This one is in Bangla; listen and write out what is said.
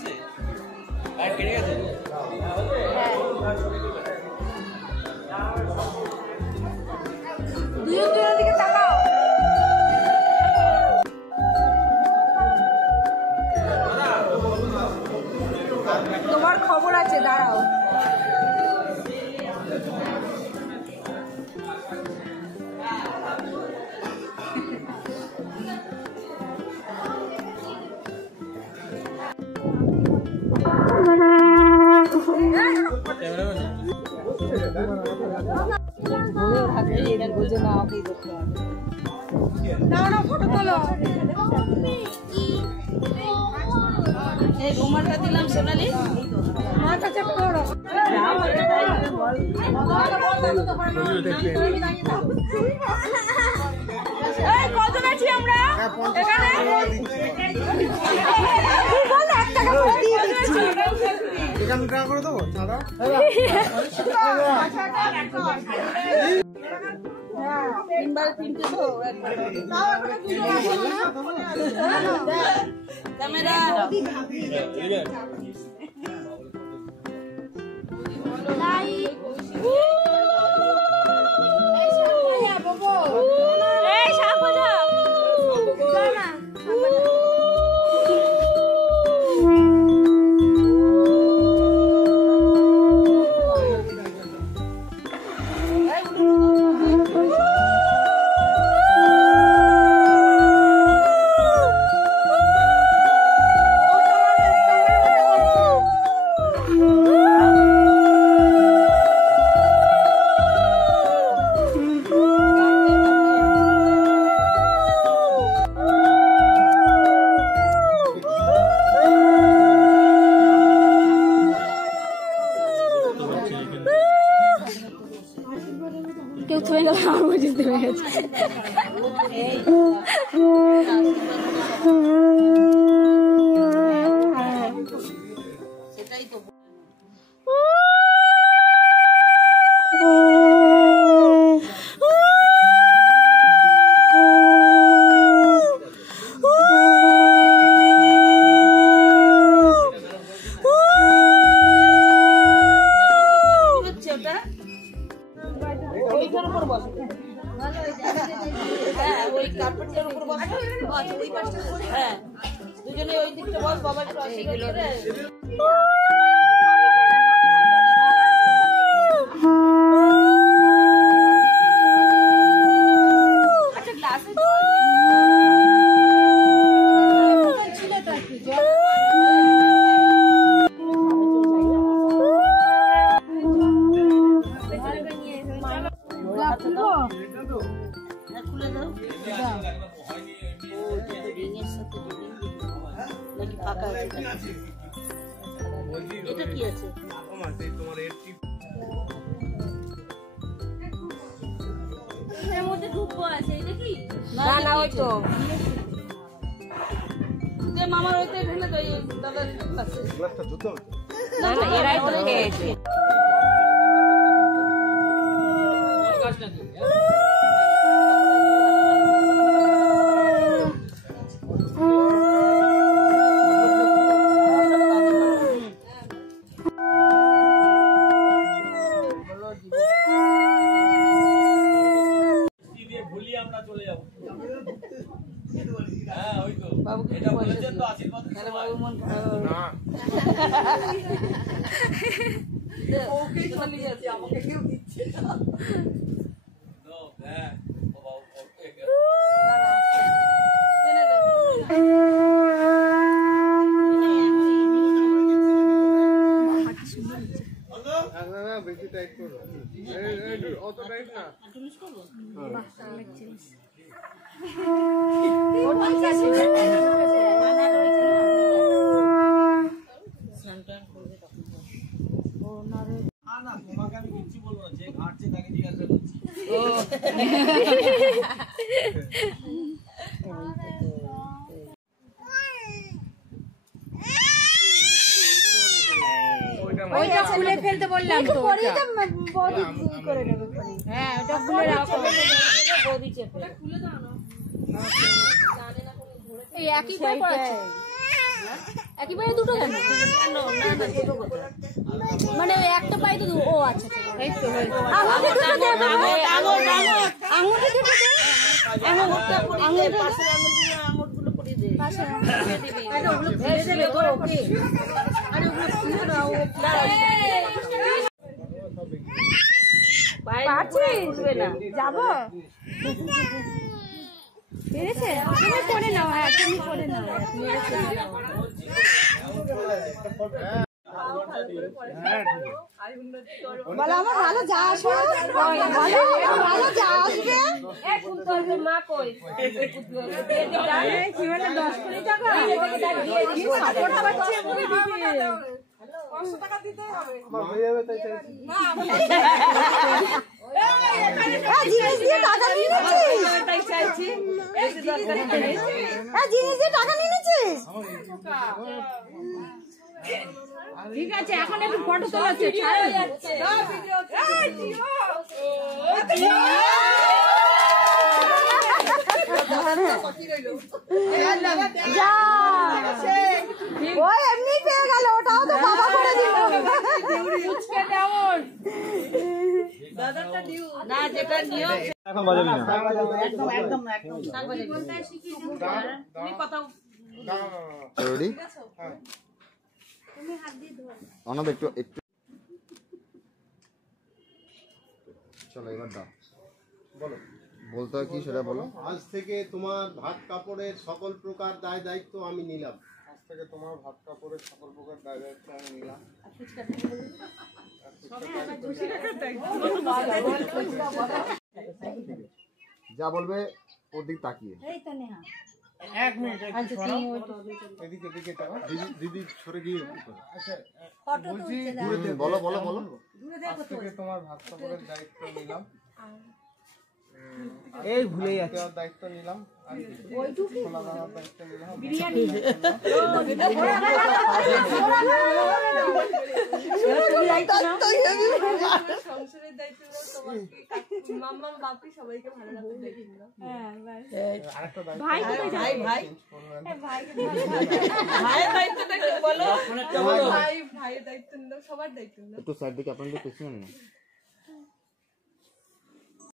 গেছে লাইট কেটে গেছে দুজনের দিকে তাকাও তোমার খবর আছে দাঁড়াও ফটো তোলো রুমালটা দিলাম সোনালি মাথা চেক করো কজন আছি আমরা এখানে করে দেবো তিনবার তিনটে তো ক্যামেরা কেউ থয়ে গেল আমার বুঝতে হয়ে গেছে সেটাই তো দুজনে ওই দিকটা বস বাবা একটু এগুলো আচ্ছা গ্লাসে ছিল তো একটু জল খুলে দাও রিংয়ের সাথে নাকি পাকা এটা কি আছে এর মধ্যে ধূপও আছে এটা কি না না ওই তো যে মামার ওইতে ঢেলে দাও এই দাদার কাছে গ্লাসটা ধুতে হবে না না এরাই তো খেয়েছে আমাকে কেউ দিচ্ছে না বেশি টাইট করো অত টাইট না তোমাকে আমি কিচ্ছু বলবো না যে ঘাটছে তাকে জিজ্ঞাসা করছি ওইটা খুলে ফেলতে বললাম তো ওটা বডি করে নেবে হ্যাঁ ওটা খুলে রাখো বডি চেপে খুলে দাও না এই একই করে পড়াচ্ছে একেবারে দুটো কেন? মানে ওই একটা পাই তো ও আচ্ছা আঙুলে দুটো দে আঙুলে দুটো দে আঙুলগুলো পরিয়ে দে পাশে আরে ওগুলো খুলে দেবে তো ওকে আরে ওগুলো খুলে দাও খুলবে না যাবো পেরেছে তুমি করে নাও হ্যাঁ তুমি করে নাও বলো আমার ভালো যা আসবে বলো ভালো যা আসবে মা কই কি মানে 10 কোটি টাকা কি সাপোর্ট পাচ্ছে আমাকে দিকে 500 টাকা দিতে হবে আমার হয়ে যাবে তাই চাইছি জিনিস দিয়ে টাকা নিয়ে নিয়েছিস তাই চাইছি এই যে দরকার নেই জিনিস দিয়ে টাকা নিয়ে নিয়েছিস ঠিক আছে এখন একটু ফটো তোলাচ্ছে ছাড়া যাচ্ছে যা ও এমনি পেয়ে গেল ওটাও তো বাবা করে দিল না যেটা নিয়ম এখন বাজাবি না তুমি কথা রেডি অনব একটু একটু চলো এবার দাও বলো বলতে হয় কি সেটা বলো আজ থেকে তোমার ভাত কাপড়ের সকল প্রকার দায় দায়িত্ব আমি নিলাম। আজ থেকে তোমার ভাত কাপড়ের সকল প্রকার দায় দায়িত্ব আমি নিলাম যা বলবে ওর দিক তাকিয়ে এক মিনিট এদিকে এদিকে তাকাও। দিদি সরে গিয়ে আচ্ছা বলছি বলো বলো বলো আজ থেকে তোমার ভাত কাপড়ের দায়িত্ব নিলাম এই ভুলে দেওয়ার দায়িত্ব নিলাম আর খোলা দেওয়ার দায়িত্ব নিলাম সংসারের দায়িত্ব তোমার মাম্মা বাপি সবাইকে ভালো রাখতে দেখি আরেকটা দায়িত্ব ভাই ভাইয়ের দায়িত্বটা কি বলো একটু সাইড দিকে আপনাদের পেছনে না